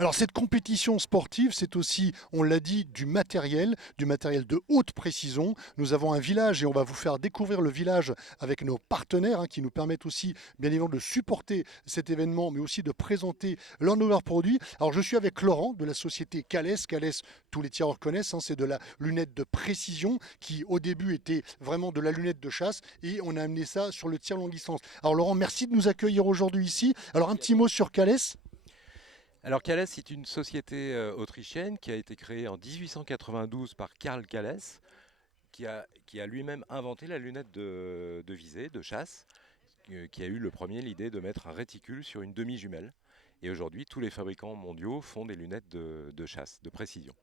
Alors cette compétition sportive, c'est aussi, on l'a dit, du matériel de haute précision. Nous avons un village et on va vous faire découvrir le village avec nos partenaires qui nous permettent aussi, bien évidemment, de supporter cet événement, mais aussi de présenter leurs produits. Alors je suis avec Laurent de la société Calès. Calès, tous les tireurs connaissent, c'est de la lunette de précision qui au début était vraiment de la lunette de chasse et on a amené ça sur le tir longue distance. Alors Laurent, merci de nous accueillir aujourd'hui ici. Alors un Merci à petit toi. mot sur Calès. Alors Calles est une société autrichienne qui a été créée en 1892 par Karl Calles, qui a lui-même inventé la lunette de visée, de chasse, qui a eu le premier l'idée de mettre un réticule sur une demi-jumelle. Et aujourd'hui, tous les fabricants mondiaux font des lunettes de chasse, de précision.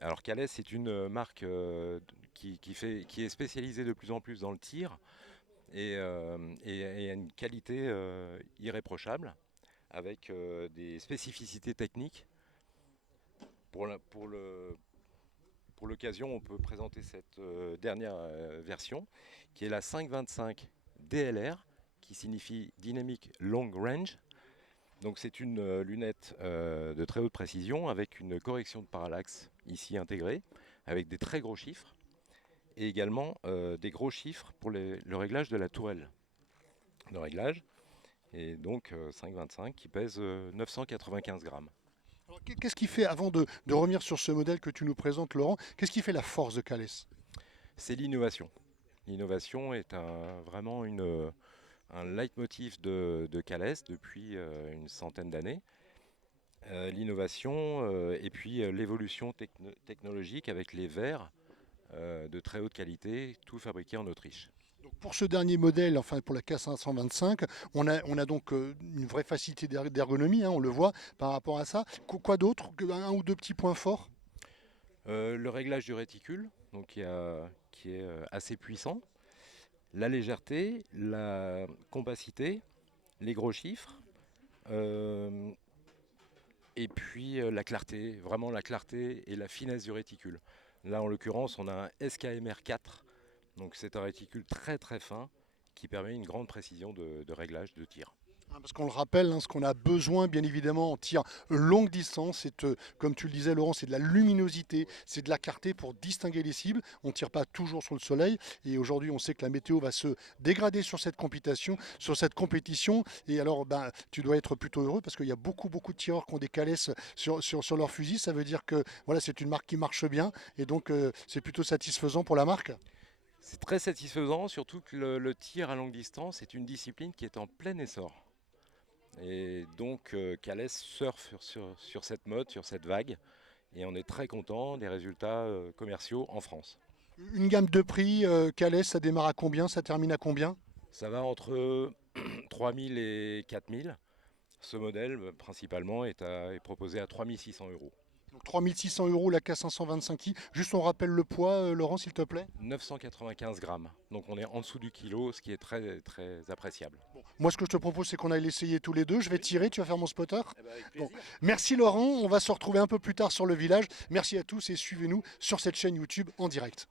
Alors Calles est une marque qui est spécialisée de plus en plus dans le tir et a une qualité irréprochable avec des spécificités techniques. Pour la- pour le- pour l'occasion, on peut présenter cette dernière version, qui est la 525 DLR, qui signifie Dynamic Long Range. Donc c'est une lunette de très haute précision avec une correction de parallaxe ici intégrée, avec des très gros chiffres, et également des gros chiffres pour le réglage de la tourelle de réglage, et donc 525 qui pèse 995 grammes. Alors, qu'est-ce qui fait, avant de revenir sur ce modèle que tu nous présentes, Laurent, qu'est-ce qui fait la force de Calès? C'est l'innovation. L'innovation est vraiment un leitmotiv de Calès depuis une centaine d'années. L'innovation et puis l'évolution technologique avec les verres de très haute qualité, tout fabriqué en Autriche. Donc, pour ce dernier modèle, enfin pour la K525, on a donc une vraie facilité d'ergonomie, on le voit par rapport à ça. Quoi d'autre? Un ou deux petits points forts? Le réglage du réticule, donc qui est assez puissant. La légèreté, la compacité, les gros chiffres. euh, Et puis la clarté, vraiment la clarté et la finesse du réticule. Là, en l'occurrence, on a un SKMR 4, donc c'est un réticule très très fin qui permet une grande précision de réglage de tir. Parce qu'on le rappelle, ce qu'on a besoin, bien évidemment, en tir longue distance, c'est, comme tu le disais, Laurent, c'est de la luminosité, c'est de la clarté pour distinguer les cibles. On ne tire pas toujours sur le soleil. Et aujourd'hui, on sait que la météo va se dégrader sur cette compétition, Et alors, tu dois être plutôt heureux parce qu'il y a beaucoup, beaucoup de tireurs qui ont des calesses sur leur fusil. Ça veut dire que voilà, c'est une marque qui marche bien. Et donc, c'est plutôt satisfaisant pour la marque. C'est très satisfaisant, surtout que le tir à longue distance est une discipline qui est en plein essor. Et donc Calais surfe sur cette mode, sur cette vague, et on est très content des résultats commerciaux en France. Une gamme de prix, Calais, ça démarre à combien? Ça termine à combien? Ça va entre 3000 et 4000. Ce modèle, principalement, est proposé à 3600 euros. Donc 3600 euros la K525i. Juste on rappelle le poids, Laurent, s'il te plaît. 995 grammes. Donc on est en dessous du kilo, ce qui est très, très appréciable. Moi, ce que je te propose, c'est qu'on aille l'essayer tous les deux. Je vais Oui. tirer, tu vas faire mon spotter. Eh ben, avec Bon. plaisir. Merci Laurent, on va se retrouver un peu plus tard sur le village. Merci à tous et suivez-nous sur cette chaîne YouTube en direct.